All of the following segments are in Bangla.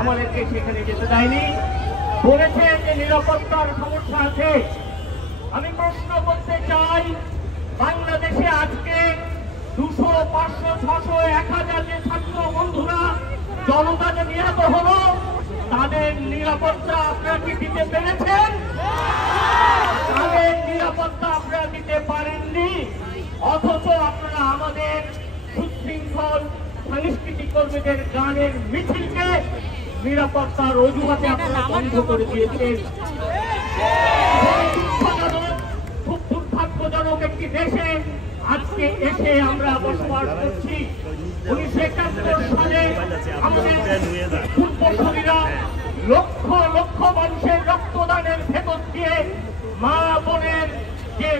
আমাদেরকে সেখানে যেতে দেয়নি, বলেছে যে নিরাপত্তার সমস্যা আছে। আমি প্রশ্ন করতে চাই, বাংলাদেশে আজকে 200, 500, 600, 1000 যে ছাত্র বন্ধুরা জনতা যে নিহত হলো, তাদের নিরাপত্তা আপনারা কি দিতে পেরেছেন? তাদের নিরাপত্তা আপনারা দিতে পারেননি। অথচ আপনারা আমাদের সুশৃঙ্খল সাংস্কৃতিক কর্মীদের গানের মিছিলকে নিরাপত্তার অজুহাতে আপনারা বন্ধ করে দিয়েছেন। খুব দুর্ভাগ্যজনক একটি দেশে আজকে এসে আমরা বসবাস করছি। 1971 সালে আমাদের পূর্বসূরীরা লক্ষ লক্ষ মানুষের রক্তদানের ভেতর দিয়ে মা বোনের যে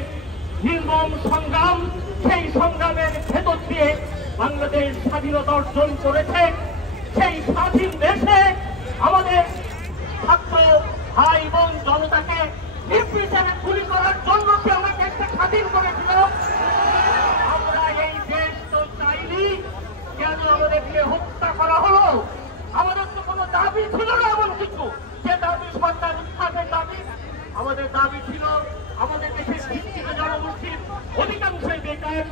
নির্মম সংগ্রাম, সেই সংগ্রামের ভেতর দিয়ে বাংলাদেশ স্বাধীনতা অর্জন করেছে। সেই স্বাধীন দেশে আমাদের ছাত্র ভাই বোন জনতাকে নির্বিচারে গুলি করার জন্য কি আমরা দেশকে স্বাধীন করেছিল? আমরা এই দেশ তো চাইনি, কেন আমাদেরকে হত্যা করা হলো? আমাদের তো কোনো দাবি ছিল না এমন কিছু, যে দাবি সরকার উত্থানের দাবি। আমাদের দাবি ছিল আমাদের দেশের শিক্ষিত জনগোষ্ঠীর অধিকাংশই বেকার।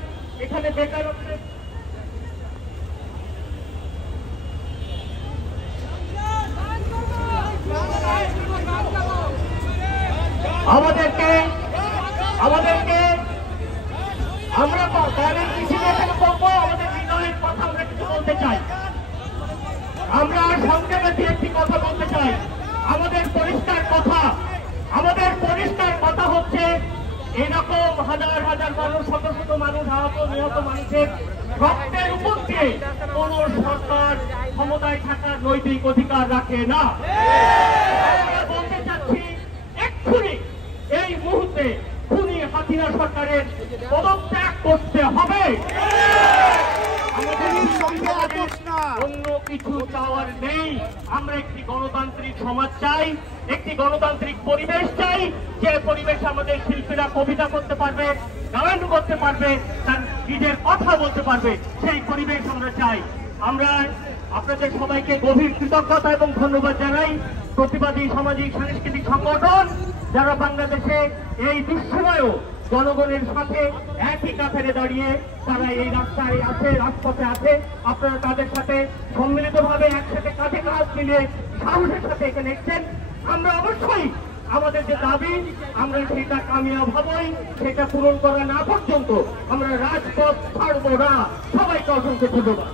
এখানে বেকারত্বের আমাদেরকে আমরা গানের মিছিলে এখানে করবো। আমাদের হৃদয়ের কথা আমরা কিছু বলতে চাই। আমরা সংক্ষেপে একটি কথা বলতে চাই। আমাদের পরিষ্কার কথা হচ্ছে, এরকম হাজার হাজার মানুষ, শত শত মানুষ আহত নিহত মানুষের রক্তের উপর দিয়ে কোন সরকার ক্ষমতায় থাকার নৈতিক অধিকার রাখে না। আমরা বলতে চাচ্ছি, এক্ষুনি এই মুহূর্তে খুনি হাসিনা সরকারের পদত্যাগ করতে হবে। অন্য কিছু চাওয়ার নেই। আমরা একটি গণতান্ত্রিক সমাজ চাই, একটি গণতান্ত্রিক পরিবেশ চাই, যে পরিবেশে আমাদের শিল্পীরা কবিতা করতে পারবে, গান করতে পারবে, তার নিজের কথা বলতে পারবে, সেই পরিবেশ আমরা চাই। আমরা আপনাদের সবাইকে গভীর কৃতজ্ঞতা এবং ধন্যবাদ জানাই। প্রতিবাদী সামাজিক সাংস্কৃতিক সংগঠন যারা বাংলাদেশে এই দুঃসময়েও জনগণের সাথে একই কাতারে দাঁড়িয়ে তারা এই রাস্তায় আছে, রাজপথে আছে, আপনারা তাদের সাথে সম্মিলিতভাবে একসাথে কাঁধে কাঁধ মিলিয়ে সাহসের সাথে এখানে এসেছেন। আমরা অবশ্যই আমাদের যে দাবি, আমরা সেটা কামিয়াব হবই। সেটা পূরণ করা না পর্যন্ত আমরা রাজপথ ছাড়বো না। সবাইকে অসংখ্য ধন্যবাদ।